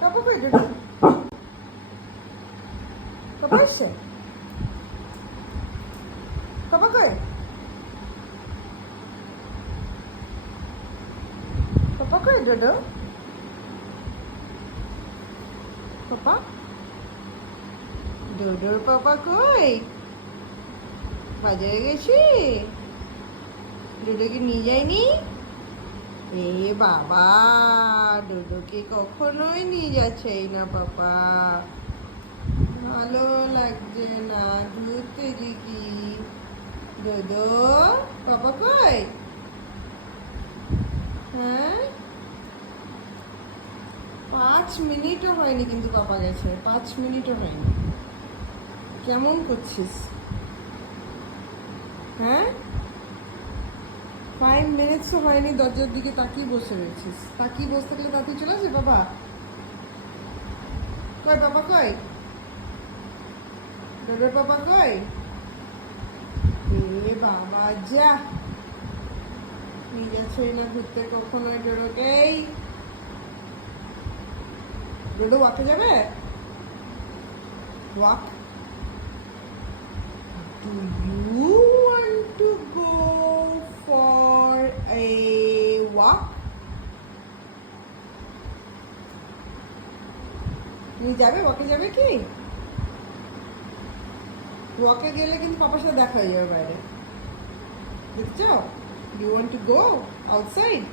পাপা কই ডোডো? পাপা এসছে? পাপা কই? পাপা কই ডোডো? পাপা? ডোডোর পাপা কই? বাজারে গেছি? ডোডোকে নিয়ে যায়নি? এ বাবা, ডোডোকে কখনোই নিয়ে যাচ্ছেই না পাপা। ভালো লাগছে না, ঘুরতে দেখি। ডোডো, পাপা কই? হ্যাঁ, 5 মিনিটও হয়নি কিন্তু পাপা গেছে, 5 মিনিটও হয়নি। কেমন করছিস? হ্যাঁ, 5 মিনিটসও হয়নি, দরজার দিকে তাকিয়ে বসে রয়েছিস। তাকিয়ে বসে থাকলে তাড়াতাড়ি চলে আসবে বাবা। কই বাবা কই? ডোডোর পাপা কই? এ বাবা যা, নিয়ে যাচ্ছই না ঘুরতে কখনোই ডোডোকে। ডোডো ওয়াকে যাবে? Walk? Do you want to go for a walk? তুমি যাবে? ওয়াকে যাবে কি? ওয়াকে গেলে কিন্তু পাপার সাথে দেখা হয়ে যাবে বাইরে, দেখছো? You want to go outside?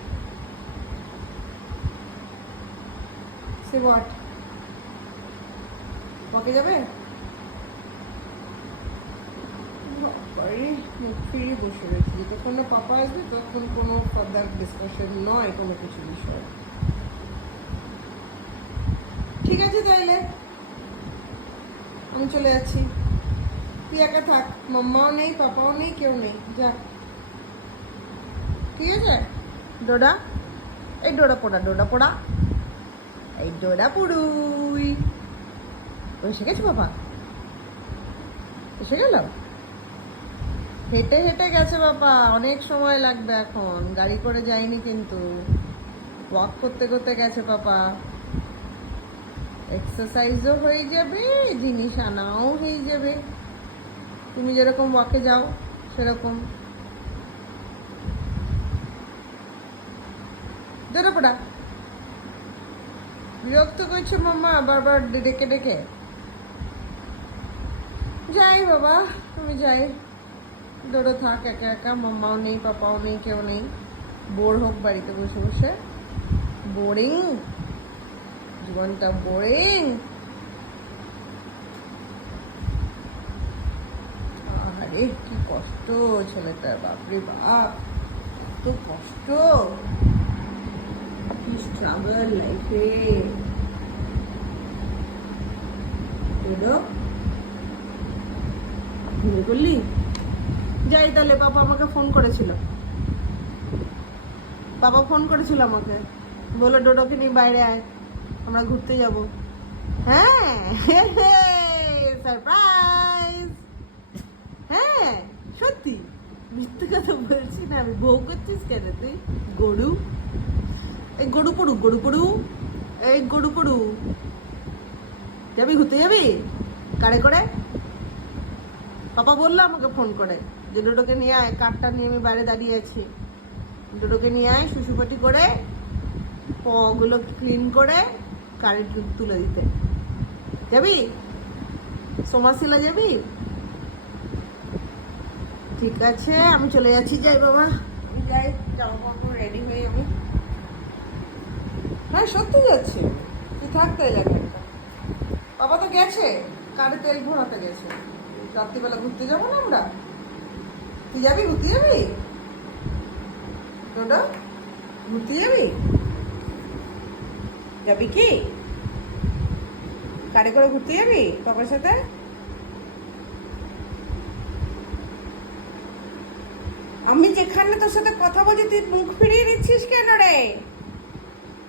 Say what? ওয়াকে যাবে? বাবারে, মুখ ফিরিয়ে বসে রয়েছে। যতক্ষণ না পাপা আসবে ততক্ষণ কোনো ফার্দার ডিসকাশন নয় কোনো কিছু বিষয়। ঠিক আছে তাইলে, আমি চলে যাচ্ছি। তুই একা থাক, মাম্মাও নেই, পাপাও নেই, কেউ নেই, যা। ঠিক আছে ডোডা? এই ডোডা পোড়া, ডোডা পোড়া, এই ডোডা পুড়ুই। এসে গেছে বাবা? এসে গেল? হেঁটে হেঁটে গেছে বাবা, অনেক সময় লাগবে এখন, গাড়ি করে যায়নি কিন্তু, ওয়াক করতে করতে গেছে পাপা। এক্সারসাইজও হয়ে যাবে, জিনিস আনাও হয়ে যাবে। তুমি যেরকম ওয়াকে যাও সেরকম। ধরো পড়া, বিরক্ত করছে মাম্মা বারবার ডেকে ডেকে। যাই বাবা, আমি যাই। ডোডো থাক একা একা, মাম্মাও নেই, পাপাও নেই, কেউ নেই। বোর হোক বাড়িতে বসে বসে, বোরিং, জীবনটা বোরিং। আরে কি কষ্ট ছেলেটার, বাপরে বাপ, এত কষ্ট, কি স্ট্রাগল লাইফে। ডোডো ঘুরে করলি? যাই তাহলে, পাপা আমাকে ফোন করেছিল, পাপা ফোন করেছিল আমাকে, বললো ডোডোকে নিয়ে বাইরে আয়, আমরা ঘুরতে যাব। হ্যাঁ, সারপ্রাইজ। হ্যাঁ সত্যি, মিথ্যে কথা বলছি না আমি। বউ করছিস কেন তুই? গরু, এই গরু পড়ু, গরু পড়ু, এই গরু পড়ু। যাবি ঘুরতে? যাবি কারে করে? পাপা বললো আমাকে ফোন করে যে ডোডোকে নিয়ে আয়, কারটা নিয়ে আমি বাইরে দাঁড়িয়ে আছি, ডোডোকে নিয়ে আয় শুশুপাটি করে, পগুলো ক্লিন করে কারে তুলে দিতে। যাবি? সোমাশিলা যাবি? ঠিক আছে আমি চলে যাচ্ছি, যাই বাবা, আমি যাই, জামা কাপড় রেডি হয়ে আমি। হ্যাঁ সত্যি যাচ্ছি, তুই থাকতে যাবে। বাবা তো গেছে, কারে তেল ভরাতে গেছে, রাত্রিবেলা ঘুরতে যাবো না আমরা। তুই যাবি? ঘুরতে যাবি ডোডো? ঘুরতে যাবি? যাবি কি? কারে করে ঘুরতে যাবি বাবার সাথে? আমি যেখানে তোর সাথে কথা বলছি তুই মুখ ফিরিয়ে নিচ্ছিস কেন রে?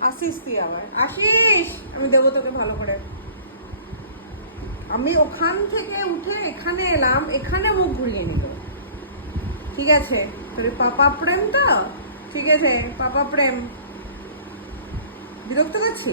আসিস তুই আবার, আসিস, আমি দেবো তোকে ভালো করে। আমি ওখান থেকে উঠে এখানে এলাম, এখানে মুখ ঘুরিয়ে নিল। ঠিক আছে, তোর পাপা প্রেম তো, ঠিক আছে পাপা প্রেম। বিরক্ত করছি?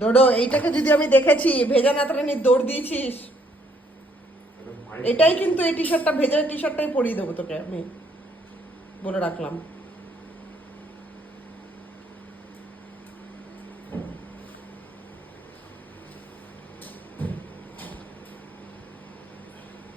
ডোডো এইটাকে যদি আমি দেখেছি ভেজা নাতরানি দৌড় দিয়েছিস, এটাই কিন্তু এই টি শার্টটা ভেজা টি শার্টটাই পরিয়ে দেবো তোকে আমি, বলে রাখলাম।